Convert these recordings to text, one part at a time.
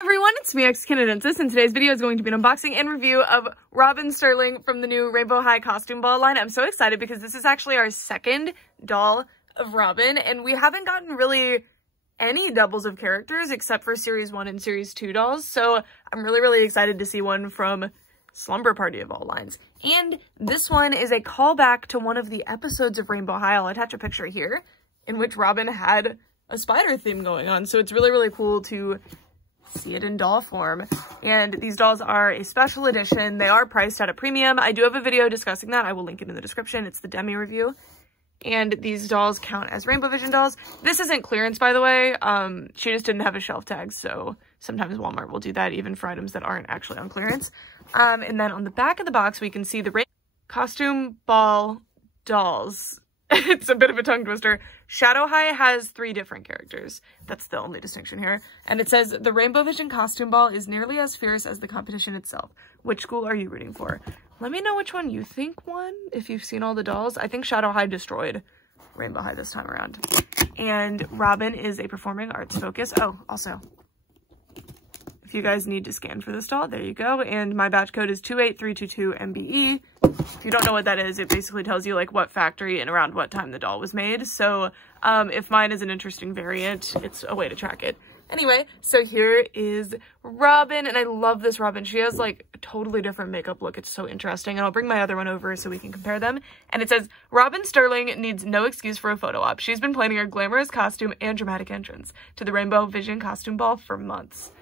Everyone, it's me, Canadensis, and today's video is going to be an unboxing and review of Robin Sterling from the new Rainbow High costume ball line. I'm so excited because this is actually our second doll of Robin, and we haven't gotten really any doubles of characters except for Series 1 and Series 2 dolls, so I'm really excited to see one from Slumber Party of all lines. And this one is a callback to one of the episodes of Rainbow High. I'll attach a picture here in which Robin had a spider theme going on, so it's really cool to see it in doll form. And these dolls are a special edition. They are priced at a premium. I do have a video discussing that. I will link it in the description. It's the demi review. And these dolls count as Rainbow Vision dolls. This isn't clearance, by the way. She just didn't have a shelf tag, so sometimes Walmart will do that even for items that aren't actually on clearance. And then on the back of the box, we can see the costume ball dolls. It's a bit of a tongue twister. Shadow High has 3 different characters. That's the only distinction here. And it says, the Rainbow Vision costume ball is nearly as fierce as the competition itself. Which school are you rooting for? Let me know which one you think won, if you've seen all the dolls. I think Shadow High destroyed Rainbow High this time around. And Robin is a performing arts focus. Oh, also, if you guys need to scan for this doll, there you go. And my batch code is 28322MBE. If you don't know what that is, it basically tells you like what factory and around what time the doll was made. So if mine is an interesting variant, it's a way to track it. Anyway, so here is Robin, and I love this Robin. She has like a totally different makeup look. It's so interesting, and I'll bring my other one over so we can compare them. And it says, Robin Sterling needs no excuse for a photo op. She's been planning her glamorous costume and dramatic entrance to the Rainbow Vision costume ball for months.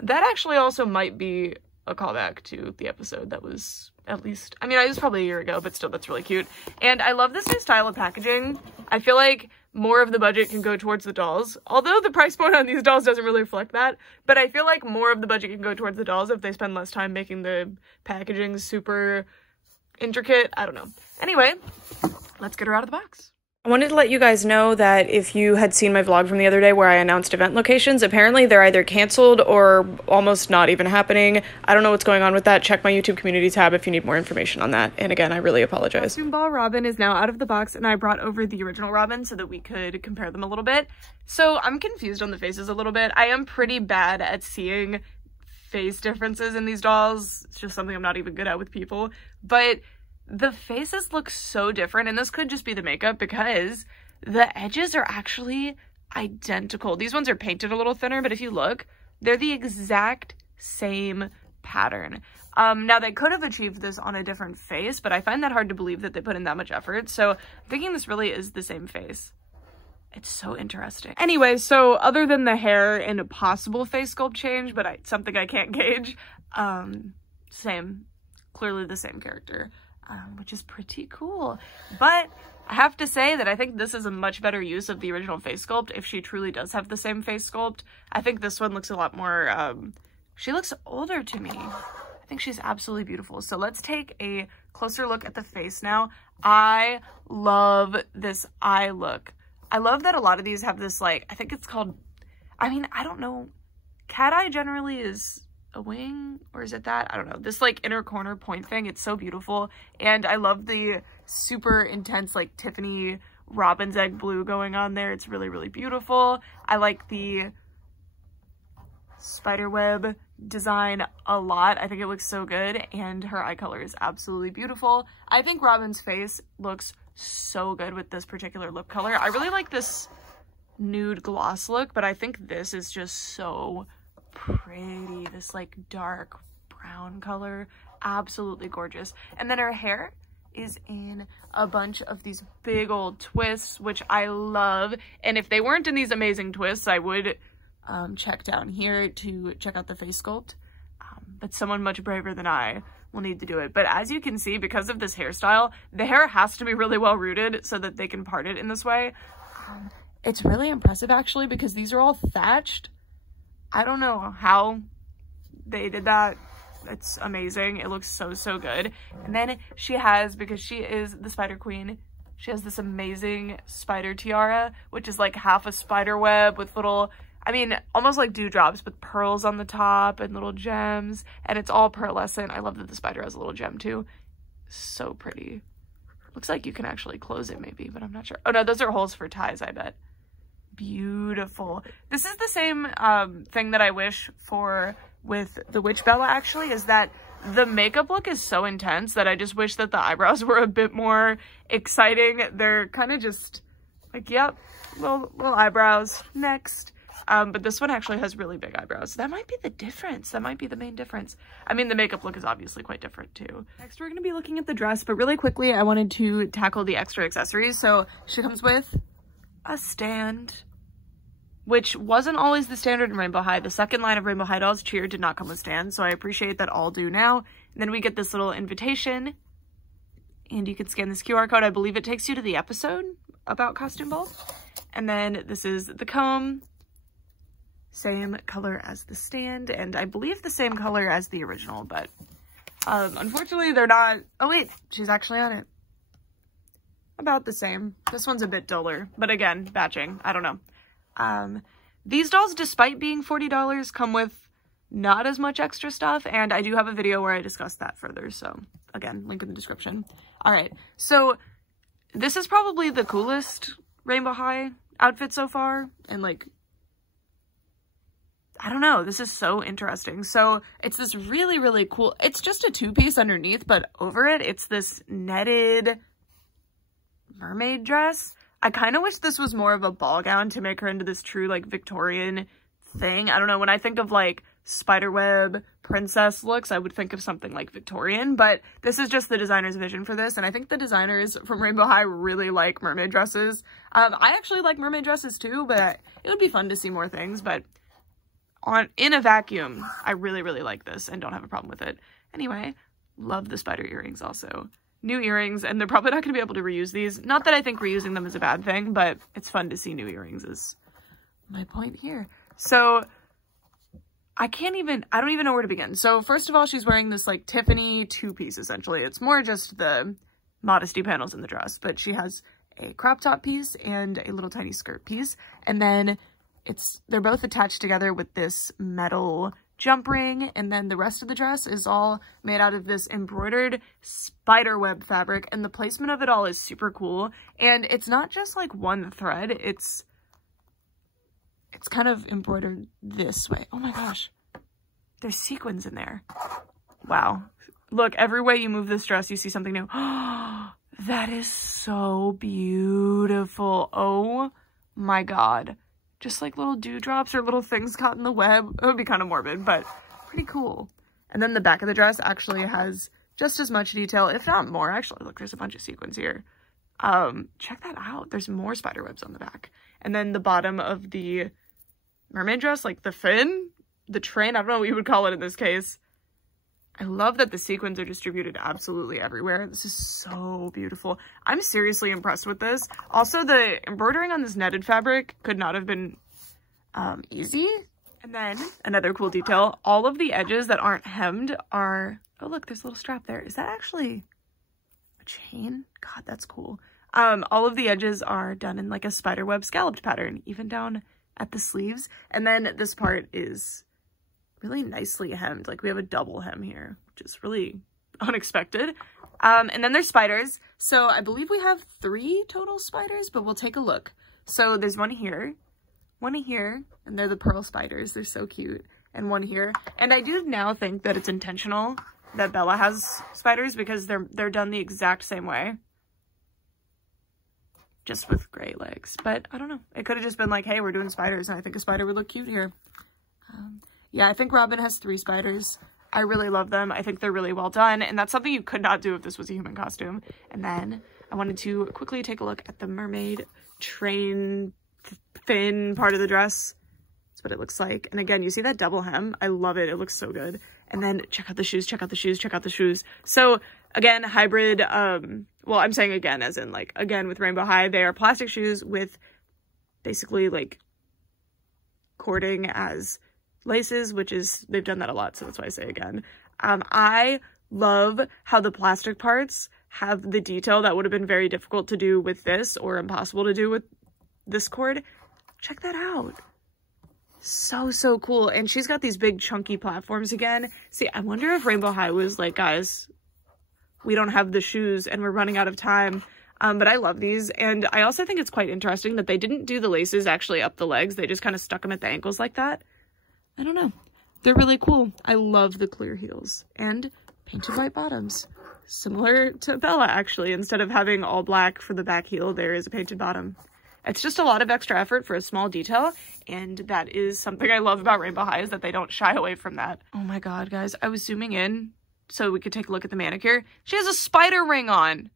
That actually also might be a callback to the episode that was at least, I mean, it was probably a year ago, but still, that's really cute. And I love this new style of packaging. I feel like more of the budget can go towards the dolls, although the price point on these dolls doesn't really reflect that, but I feel like more of the budget can go towards the dolls if they spend less time making the packaging super intricate. I don't know. Anyway, let's get her out of the box. I wanted to let you guys know that if you had seen my vlog from the other day where I announced event locations, apparently they're either canceled or almost not even happening. I don't know what's going on with that. Check my YouTube community tab if you need more information on that. And again, I really apologize. Costume Ball Robin is now out of the box, and I brought over the original Robin so that we could compare them a little bit. So I'm confused on the faces a little bit. I am pretty bad at seeing face differences in these dolls. It's just something I'm not even good at with people. But the faces look so different, and this could just be the makeup because the edges are actually identical. These ones are painted a little thinner, but if you look, they're the exact same pattern. Now, they could have achieved this on a different face, but I find that hard to believe that they put in that much effort, so I'm thinking this really is the same face. It's so interesting. Anyway, so other than the hair and a possible face sculpt change, but something I can't gauge, clearly the same character. Which is pretty cool. But I have to say that I think this is a much better use of the original face sculpt if she truly does have the same face sculpt. I think this one looks a lot more, she looks older to me. I think she's absolutely beautiful. So let's take a closer look at the face now. I love this eye look. I love that a lot of these have this, like, I think it's called, I mean, I don't know. Cat eye generally is a wing, or is it that? I don't know. This like inner corner point thing, it's so beautiful. And I love the super intense like Tiffany robin's egg blue going on there. It's really beautiful. I like the spiderweb design a lot. I think it looks so good, and her eye color is absolutely beautiful. I think Robin's face looks so good with this particular lip color. I really like this nude gloss look, but I think this is just so pretty. This like dark brown color, absolutely gorgeous. And then her hair is in a bunch of these big old twists, which I love. And if they weren't in these amazing twists, I would check down here to check out the face sculpt. But someone much braver than I will need to do it. But as you can see, because of this hairstyle, the hair has to be really well rooted so that they can part it in this way. It's really impressive actually, because these are all thatched. I don't know how they did that. It's amazing. It looks so good. And then she has, because she is the Spider Queen, she has this amazing spider tiara, which is like half a spider web with little, I mean, almost like dewdrops with pearls on the top and little gems. And it's all pearlescent. I love that the spider has a little gem too. So pretty. Looks like you can actually close it maybe, but I'm not sure. Oh no, those are holes for ties, I bet. beautiful. This is the same thing that I wish for with the Witch Bella, actually, is that the makeup look is so intense that I just wish that the eyebrows were a bit more exciting. They're kind of just like, yep, little eyebrows, next. But this one actually has really big eyebrows. That might be the difference. That might be the main difference. I mean, the makeup look is obviously quite different too. Next, we're going to be looking at the dress, but really quickly, I wanted to tackle the extra accessories. So she comes with a stand, which wasn't always the standard in Rainbow High. The second line of Rainbow High dolls, Cheer, did not come with stands, so I appreciate that all do now. And then we get this little invitation, and you can scan this QR code. I believe it takes you to the episode about Costume Ball. And then this is the comb. Same color as the stand, and I believe the same color as the original, but unfortunately they're not. Oh wait, she's actually on it. About the same. This one's a bit duller, but again, batching. I don't know. These dolls, despite being $40, come with not as much extra stuff, and I do have a video where I discuss that further, so again, link in the description. All right, so this is probably the coolest Rainbow High outfit so far, and like, I don't know, this is so interesting. So it's this really, really cool, it's just a two-piece underneath, but over it, it's this netted mermaid dress. I kind of wish this was more of a ball gown to make her into this true, like, Victorian thing. I don't know, when I think of, like, spiderweb princess looks, I would think of something like Victorian, but this is just the designer's vision for this, and I think the designers from Rainbow High really like mermaid dresses. I actually like mermaid dresses too, but it would be fun to see more things, but in a vacuum, I really, really like this and don't have a problem with it. Anyway, love the spider earrings also. New earrings, and they're probably not going to be able to reuse these. Not that I think reusing them is a bad thing, but it's fun to see new earrings is my point here. So I don't even know where to begin. So first of all, she's wearing this like Tiffany two-piece essentially. It's more just the modesty panels in the dress, but she has a crop top piece and a little tiny skirt piece. And then they're both attached together with this metal jump ring, and then the rest of the dress is all made out of this embroidered spiderweb fabric, and the placement of it all is super cool. And it's not just like one thread, it's kind of embroidered this way. Oh my gosh, there's sequins in there. Wow. Look, every way you move this dress, you see something new. That is so beautiful. Oh my god. Just like little dewdrops or little things caught in the web. It would be kind of morbid, but pretty cool. And then the back of the dress actually has just as much detail, if not more. Actually, look, there's a bunch of sequins here. Check that out. There's more spider webs on the back. And then the bottom of the mermaid dress, like the fin, the train, I don't know what you would call it in this case. I love that the sequins are distributed absolutely everywhere. This is so beautiful. I'm seriously impressed with this. Also, the embroidering on this netted fabric could not have been easy. And then another cool detail, all of the edges that aren't hemmed are, oh look, there's a little strap there. Is that actually a chain? God, that's cool. All of the edges are done in like a spiderweb scalloped pattern, even down at the sleeves. And then this part is really nicely hemmed. Like we have a double hem here, which is really unexpected. And then there's spiders. So I believe we have 3 total spiders, but we'll take a look. So there's one here, and they're the pearl spiders. They're so cute. And one here. And I do now think that it's intentional that Bella has spiders because they're done the exact same way. Just with gray legs. But I don't know. It could have just been like, hey, we're doing spiders, and I think a spider would look cute here. Yeah, I think Robin has 3 spiders. I really love them. I think they're really well done, and that's something you could not do if this was a human costume. And then I wanted to quickly take a look at the mermaid train fin part of the dress. That's what it looks like. And again, you see that double hem? I love it. It looks so good. And then check out the shoes, check out the shoes, check out the shoes. So again, hybrid, well, I'm saying again, as in like, again, with Rainbow High, they are plastic shoes with basically like cording as laces, which is, they've done that a lot, so that's why I say again. I love how the plastic parts have the detail that would have been very difficult to do with this or impossible to do with this cord. Check that out. So, so cool. And she's got these big chunky platforms again. See, I wonder if Rainbow High was like, guys, we don't have the shoes and we're running out of time. But I love these. And I also think it's quite interesting that they didn't do the laces actually up the legs. They just kind of stuck them at the ankles like that. I don't know. They're really cool. I love the clear heels and painted white bottoms. Similar to Bella, actually. Instead of having all black for the back heel, there is a painted bottom. It's just a lot of extra effort for a small detail, and that is something I love about Rainbow High, is that they don't shy away from that. Oh my god, guys. I was zooming in so we could take a look at the manicure. She has a spider ring on.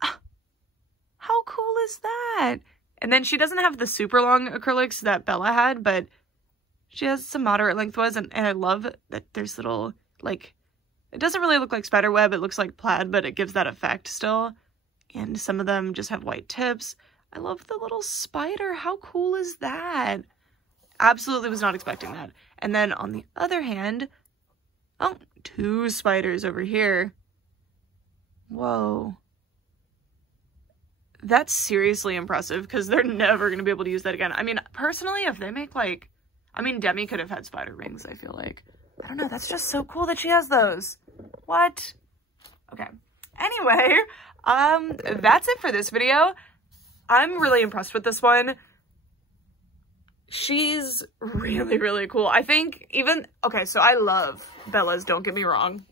How cool is that? And then she doesn't have the super long acrylics that Bella had, but she has some moderate length ones, and I love that there's little, like, it doesn't really look like spider web, it looks like plaid, but it gives that effect still. And some of them just have white tips. I love the little spider. How cool is that? Absolutely was not expecting that. And then on the other hand, oh, 2 spiders over here. Whoa. That's seriously impressive, because they're never going to be able to use that again. I mean, personally, if they make, like, I mean, Demi could have had spider rings, I feel like. I don't know, that's just so cool that she has those. What? Okay. Anyway, that's it for this video. I'm really impressed with this one. She's really, really cool. I think even, okay, so I love Bella's, don't get me wrong.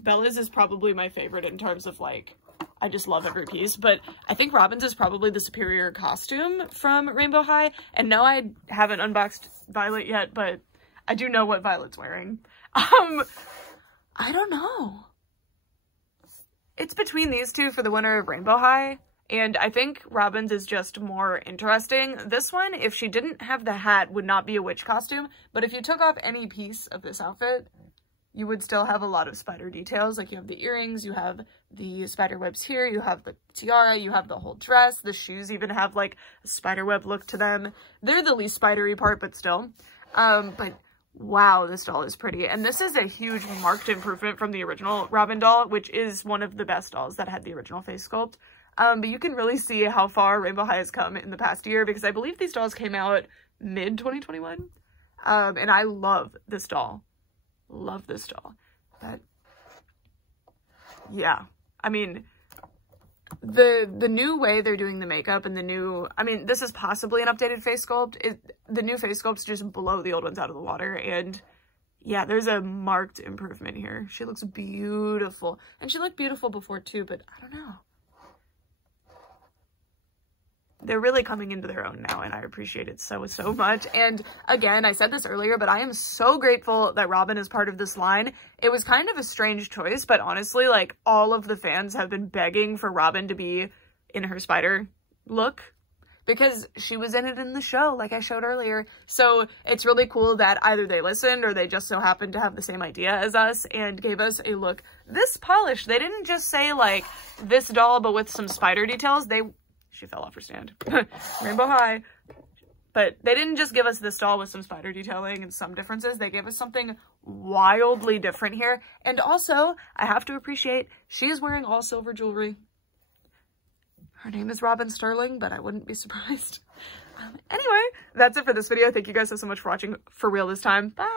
Bella's is probably my favorite in terms of, like, I just love every piece, but I think Robin's is probably the superior costume from Rainbow High. And no, I haven't unboxed Violet yet, but I do know what Violet's wearing. I don't know. It's between these two for the winner of Rainbow High, and I think Robin's is just more interesting. This one, if she didn't have the hat, would not be a witch costume, but if you took off any piece of this outfit, you would still have a lot of spider details. Like, you have the earrings, you have the spider webs here, you have the tiara, you have the whole dress, the shoes even have, like, a spider web look to them. They're the least spidery part, but still. But wow, this doll is pretty. And this is a huge marked improvement from the original Robin doll, which is one of the best dolls that had the original face sculpt. But you can really see how far Rainbow High has come in the past year, because I believe these dolls came out mid-2021. And I love this doll. Love this doll. But yeah, I mean, the new way they're doing the makeup and the new, I mean, this is possibly an updated face sculpt. The new face sculpts just blow the old ones out of the water, and yeah, there's a marked improvement here. She looks beautiful, and she looked beautiful before too, but I don't know. They're really coming into their own now, and I appreciate it so, so much. And again, I said this earlier, but I am so grateful that Robin is part of this line. It was kind of a strange choice, but honestly, like, all of the fans have been begging for Robin to be in her spider look, because she was in it in the show, like I showed earlier. So it's really cool that either they listened or they just so happened to have the same idea as us and gave us a look this polished. They didn't just say, like, this doll, but with some spider details. She fell off her stand. Rainbow High. But they didn't just give us this doll with some spider detailing and some differences. They gave us something wildly different here. And also, I have to appreciate, she's wearing all silver jewelry. Her name is Robin Sterling, but I wouldn't be surprised. Anyway, that's it for this video. Thank you guys so much for watching for real this time. Bye!